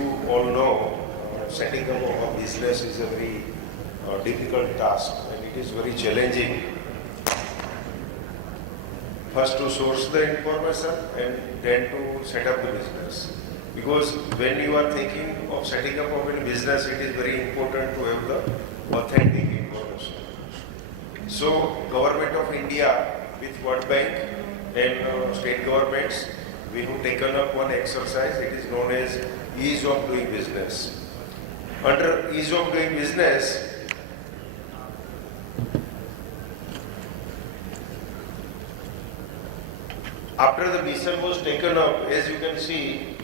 you all know, setting up a business is a very difficult task and it is very challenging. First to source the information and then to set up the business. Because when you are thinking of setting up a business, it is very important to have the authentic information. So, Government of India with World Bank and state governments, we have taken up one exercise. It is known as ease of doing business. Under ease of doing business, after the mission was taken up, as you can see,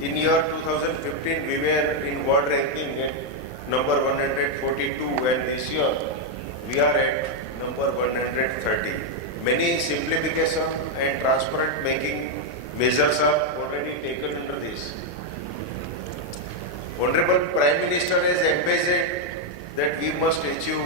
in year 2015 we were in world ranking at number 142, and this year we are at number 130. Many simplification and transparent making measures are already taken under this. Honorable Prime Minister has emphasized that we must achieve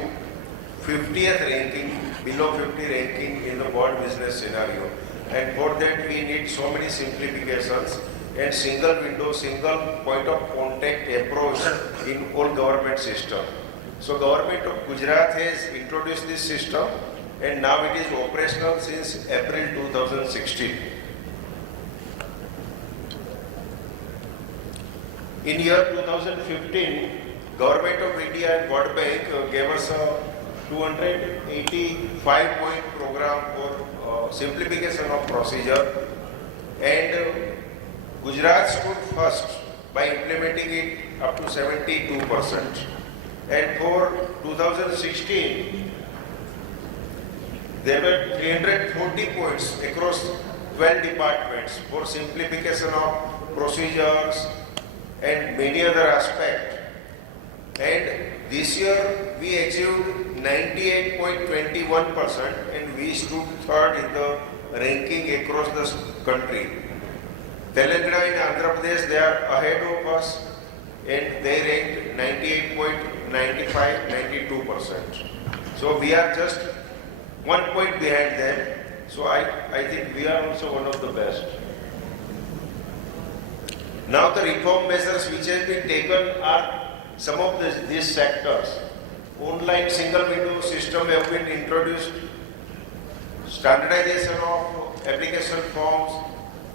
50th ranking, below 50 ranking in the world business scenario. And for that we need so many simplifications and single window, single point of contact approach in all government system. So Government of Gujarat has introduced this system and now it is operational since April 2016. In year 2015, Government of India and World Bank gave us a 285-point program for simplification of procedure, and Gujarat stood first by implementing it up to 72%. And for 2016, there were 340 points across 12 departments for simplification of procedures and many other aspects. And this year we achieved 98.21% and we stood third in the ranking across the country. Telangana and Andhra Pradesh, they are ahead of us and they ranked 98.95, 92%. So we are just 1 point behind them. So I think we are also one of the best. Now the reform measures which have been taken are some of these sectors. Online single window system have been introduced. Standardization of application forms.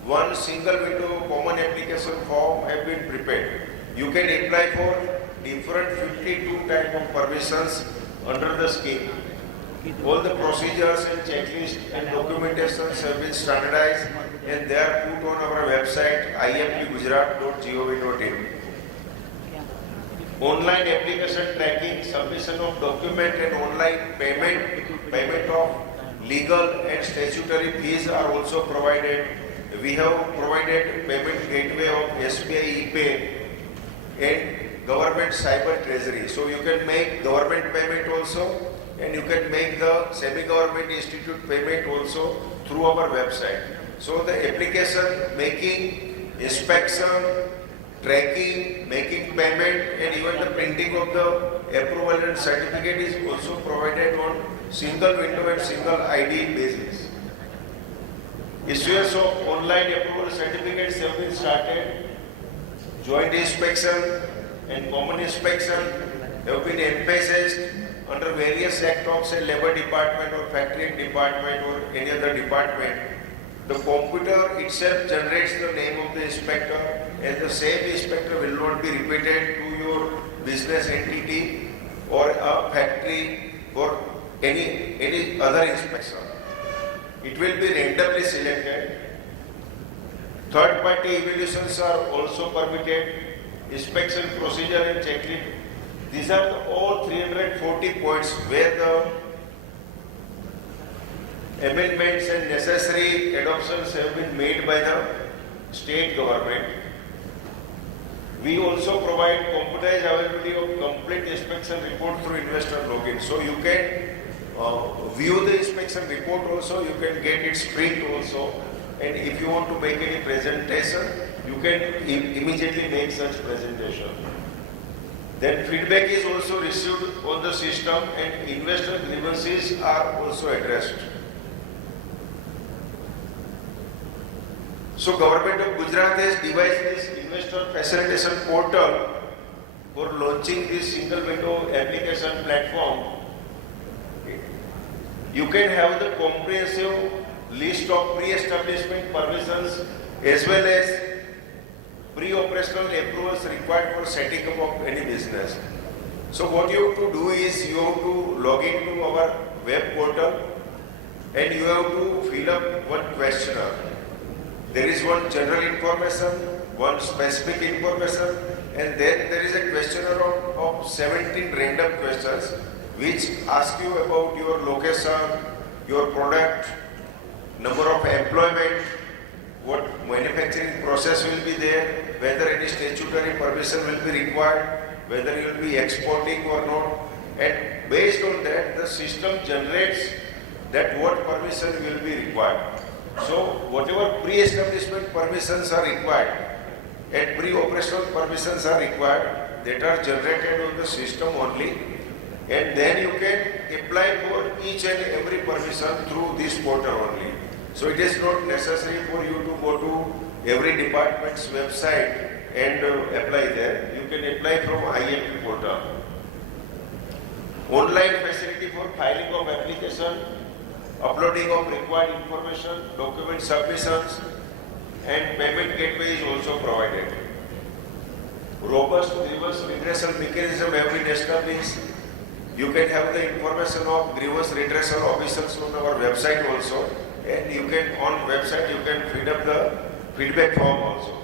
One single window common application form have been prepared. You can apply for different 52 type of permissions under the scheme. All the procedures and checklists and documentations have been standardized and they are put on our website impgujarat.gov.in. Online application tracking, submission of document and online payment of legal and statutory fees are also provided. We have provided payment gateway of SBI ePay and government cyber treasury. So you can make government payment also and you can make the semi-government institute payment also through our website. So the application making, inspection, tracking, making payment and even the printing of the approval and certificate is also provided on single window and single ID basis. Issuance of online approval certificates have been started. Joint inspection and common inspection have been emphasized under various sectors, say labor department or factory department or any other department. The computer itself generates the name of the inspector and the same inspector will not be repeated to your business entity or a factory or any other inspection. It will be randomly selected. Third party evaluations are also permitted. Inspection procedure and checklist. These are all 340 points where the amendments and necessary adoptions have been made by the state government. We also provide computerized availability of complete inspection report through investor login. So you can view the inspection report also, you can get its print also, and if you want to make any presentation, you can immediately make such presentation. Then feedback is also received on the system and investor grievances are also addressed. So So Government of Gujarat has devised this investor facilitation portal for launching this single window application platform. You can have the comprehensive list of pre-establishment permissions as well as pre-operational approvals required for setting up of any business. So what you have to do is you have to log into our web portal and you have to fill up one questionnaire. There is one general information, one specific information, and then there is a questionnaire of 17 random questions which ask you about your location, your product, number of employment, what manufacturing process will be there, whether any statutory permission will be required, whether you will be exporting or not, and based on that the system generates that what permission will be required. So whatever pre-establishment permissions are required and pre-operational permissions are required, that are generated on the system only, and then you can apply for each and every permission through this portal only. So it is not necessary for you to go to every department's website and apply there. You can apply from IMP portal. Online facility for filing of application, uploading of required information, document submissions, and payment gateway is also provided. Robust grievance redressal mechanism have been established. You can have the information of grievance redressal officers on our website also, and you can on website you can fill up the feedback form also.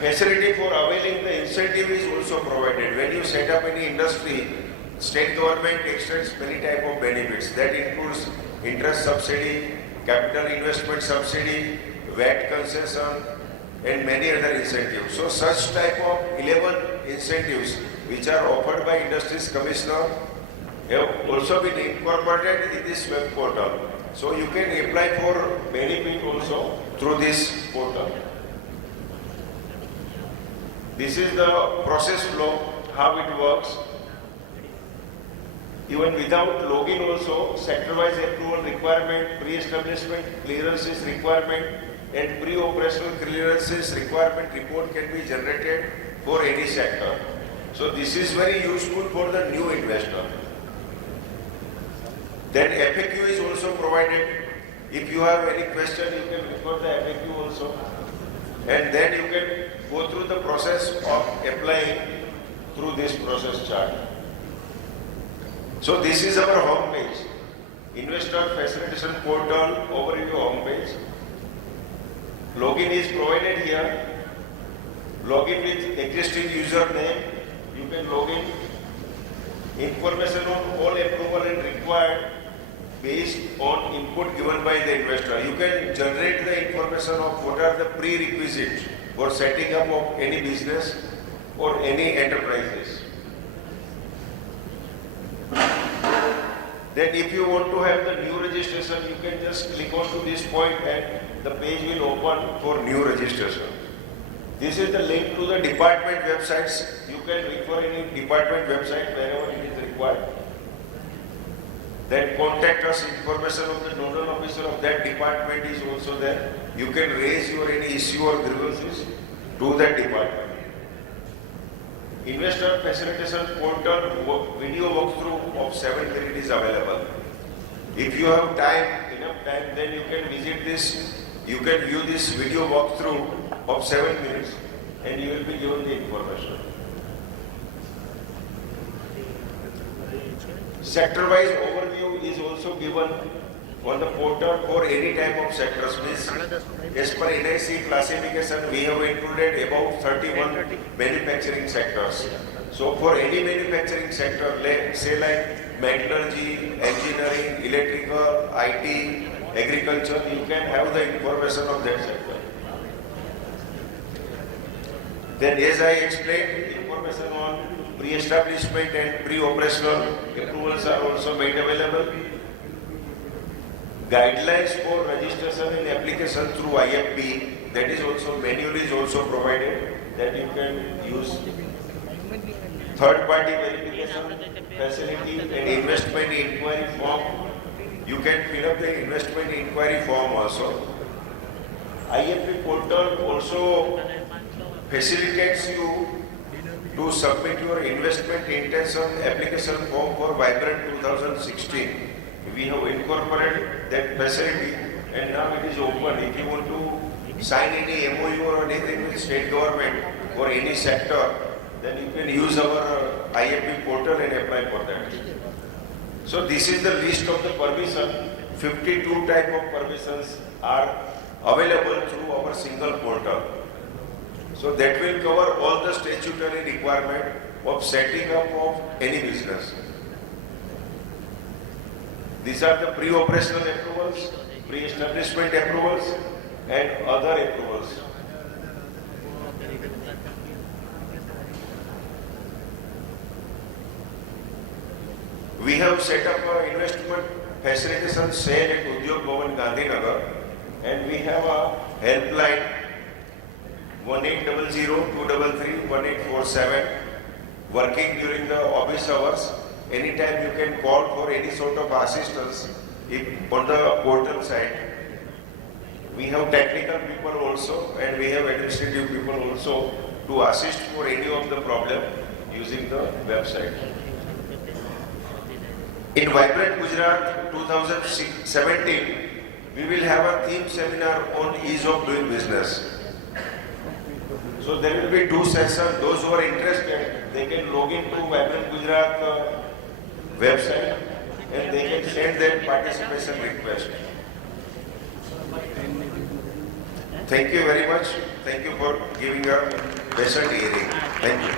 Facility for availing the incentive is also provided. When you set up any industry, state government extends many type of benefits. That includes interest subsidy, capital investment subsidy, VAT concession, and many other incentives. So such type of 11 incentives which are offered by Industries Commissioner have also been incorporated in this web portal. So you can apply for benefit also through this portal. This is the process flow, how it works. Even without login also, sector-wise approval requirement, pre-establishment clearances requirement, and pre-operational clearances requirement report can be generated for any sector. So this is very useful for the new investor. Then FAQ is also provided. If you have any question, you can refer the FAQ also. And then you can go through the process of applying through this process chart. So this is our home page. Investor Facilitation Portal overview home page. Login is provided here. Login with existing username. You can log in. Information on all approval and required based on input given by the investor. You can generate the information of what are the prerequisites for setting up of any business or any enterprises. Then if you want to have the new registration, you can just click on to this point and the page will open for new registration. This is the link to the department websites. You can refer any department website wherever it is required. Then contact us, information of the nodal officer of that department is also there. You can raise your any issue or grievances to that department. Investor Facilitation Portal video walkthrough of 7 minutes is available. If you have enough time, then you can visit this. You can view this video walkthrough of 7 minutes and you will be given the information. Sector-wise overview is also given on the portal for any type of sectors. As per NIC classification, we have included about 31 manufacturing sectors. So for any manufacturing sector, say like metallurgy, engineering, electrical, IT, agriculture, you can have the information of that sector. Then as I explained, information on pre-establishment and pre-operational approvals are also made available. Guidelines for registration and application through IFP, that is also, manual is also provided that you can use. Third-party verification facility and investment inquiry form. You can fill up the investment inquiry form also. IFP portal also facilitates you to submit your investment intention application form for Vibrant 2016. We have incorporated that facility and now it is open. If you want to sign any MOU or anything with state government or any sector, then you can use our IFP portal and apply for that. So this is the list of the permission. 52 type of permissions are available through our single portal. So that will cover all the statutory requirement of setting up of any business. These are the pre-operational approvals, pre-establishment approvals and other approvals. We have set up an investment facilitation cell at Udyog Bhavan, Gandhinagar, and we have a helpline 1800-233-1847 working during the office hours. Anytime you can call for any sort of assistance on the portal side. We have technical people also and we have administrative people also to assist for any of the problem using the website. In Vibrant Gujarat 2017, we will have a theme seminar on ease of doing business. So there will be 2 sessions. Those who are interested, they can log into Vibrant Gujarat website and they can send their participation request. Thank you very much. Thank you for giving a patient hearing. Thank you.